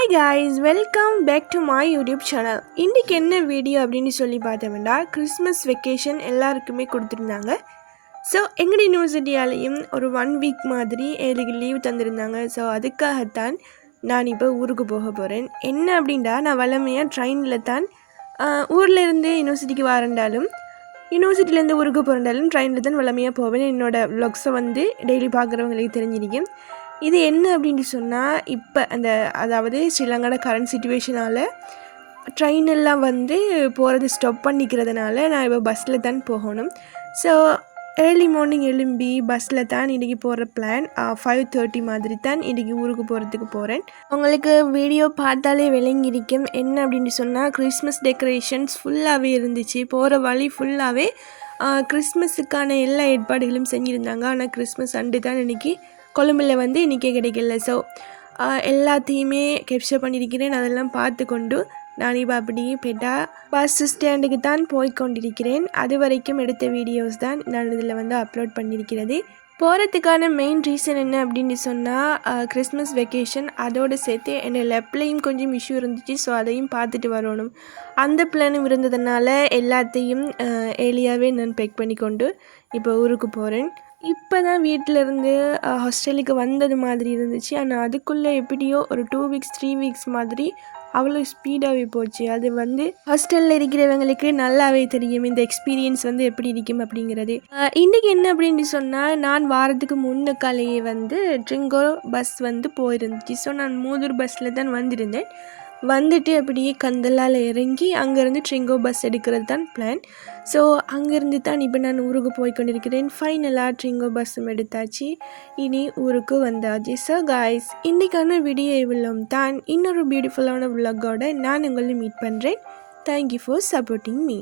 Hi guys, welcome back to my YouTube channel. இன்றைக்கி என்ன video அப்படின்னு சொல்லி பார்த்தோம்னா கிறிஸ்மஸ் வெக்கேஷன் எல்லாருக்குமே கொடுத்துருந்தாங்க. ஸோ எங்கள் யூனிவர்சிட்டியாலேயும் ஒரு 1 வீக் மாதிரி எனக்கு லீவ் தந்திருந்தாங்க. ஸோ அதுக்காகத்தான் நான் இப்போ ஊருக்கு போக போகிறேன். என்ன அப்படின்டா நான் வளமையாக ட்ரெயினில் தான் ஊர்லேருந்து யூனிவர்சிட்டிக்கு வரண்டாலும் யூனிவர்சிட்டிலேருந்து ஊருக்கு போகிறண்டாலும் ட்ரெயினில் தான் வளமையாக போவேன். என்னோடய வ்ளாக்ஸை வந்து டெய்லி பார்க்குறவங்களுக்கு தெரிஞ்சிருக்கும். இது என்ன அப்படின்னு சொன்னால் இப்போ அதாவது ஸ்ரீலங்காவோட கரண்ட் சிச்சுவேஷனால் ட்ரெயின் எல்லாம் வந்து போகிறது ஸ்டாப் பண்ணிக்கிறதுனால நான் இப்போ பஸ்ஸில் தான் போகணும். ஸோ ஏர்லி மார்னிங் எழும்பி பஸ்ஸில் தான் இன்றைக்கி போகிற பிளான். 5:30 மாதிரி தான் இன்றைக்கி ஊருக்கு போகிறதுக்கு போகிறேன். உங்களுக்கு வீடியோ பார்த்தாலே விளங்கியிருக்கும் என்ன அப்படின்னு சொன்னால் கிறிஸ்மஸ் டெக்கரேஷன்ஸ் ஃபுல்லாகவே இருந்துச்சு. போகிற வழி ஃபுல்லாகவே கிறிஸ்மஸுக்கான எல்லா ஏற்பாடுகளும் செஞ்சுருந்தாங்க. ஆனால் கிறிஸ்மஸ் அன்று தான் இன்றைக்கி கொழும்பில் வந்து இன்றைக்கே கிடைக்கல. ஸோ எல்லாத்தையுமே கேப்சர் பண்ணியிருக்கிறேன். அதெல்லாம் பார்த்து கொண்டு நான் இப்போ அப்படியே போய்ட்டால் பஸ் ஸ்டாண்டுக்கு தான் போய்கொண்டிருக்கிறேன். அது வரைக்கும் எடுத்த வீடியோஸ் தான் நான் இதில் வந்து அப்லோட் பண்ணியிருக்கிறது. போகிறதுக்கான மெயின் ரீசன் என்ன அப்படின்னு சொன்னால் கிறிஸ்மஸ் வெக்கேஷன், அதோடு சேர்த்து என்னோட லெப்லேயும் கொஞ்சம் இஷ்யூ இருந்துச்சு. ஸோ அதையும் பார்த்துட்டு வரணும். அந்த பிளானும் இருந்ததுனால எல்லாத்தையும் ஏர்லியாகவே நான் பேக் பண்ணி கொண்டு இப்போ ஊருக்கு போகிறேன். இப்போ தான் வீட்டிலேருந்து ஹாஸ்டலுக்கு வந்தது மாதிரி இருந்துச்சு. ஆனால் அதுக்குள்ளே எப்படியோ ஒரு 2 வீக்ஸ் 3 வீக்ஸ் மாதிரி அவ்வளோ ஸ்பீடாகவே போச்சு. அது வந்து ஹாஸ்டலில் இருக்கிறவங்களுக்கு நல்லாவே தெரியும் இந்த எக்ஸ்பீரியன்ஸ் வந்து எப்படி இருக்கும் அப்படிங்கிறது. இன்றைக்கி என்ன அப்படின்னு சொன்னால் நான் வாரத்துக்கு முன்னுக்காலேயே வந்து ட்ரிங்கோ பஸ் வந்து போயிருந்துச்சு. ஸோ நான் மூதூர் பஸ்ஸில் தான் வந்திருந்தேன். வந்துட்டு அப்படியே கந்தலால் இறங்கி அங்கேருந்து ட்ரிங்கோ பஸ் எடுக்கிறது தான் பிளான். ஸோ அங்கேருந்து தான் இப்போ நான் ஊருக்கு போய் கொண்டிருக்கிறேன். ஃபைனலாக ட்ரிங்கோ பஸ்ஸும் எடுத்தாச்சு. இனி ஊருக்கு வந்தாச்சு. ஸோ காய்ஸ், இன்றைக்கான வீடியோ இவ்வளோ தான். இன்னொரு பியூட்டிஃபுல்லான விலாகோட நான் உங்களை மீட் பண்ணுறேன். Thank you for supporting me.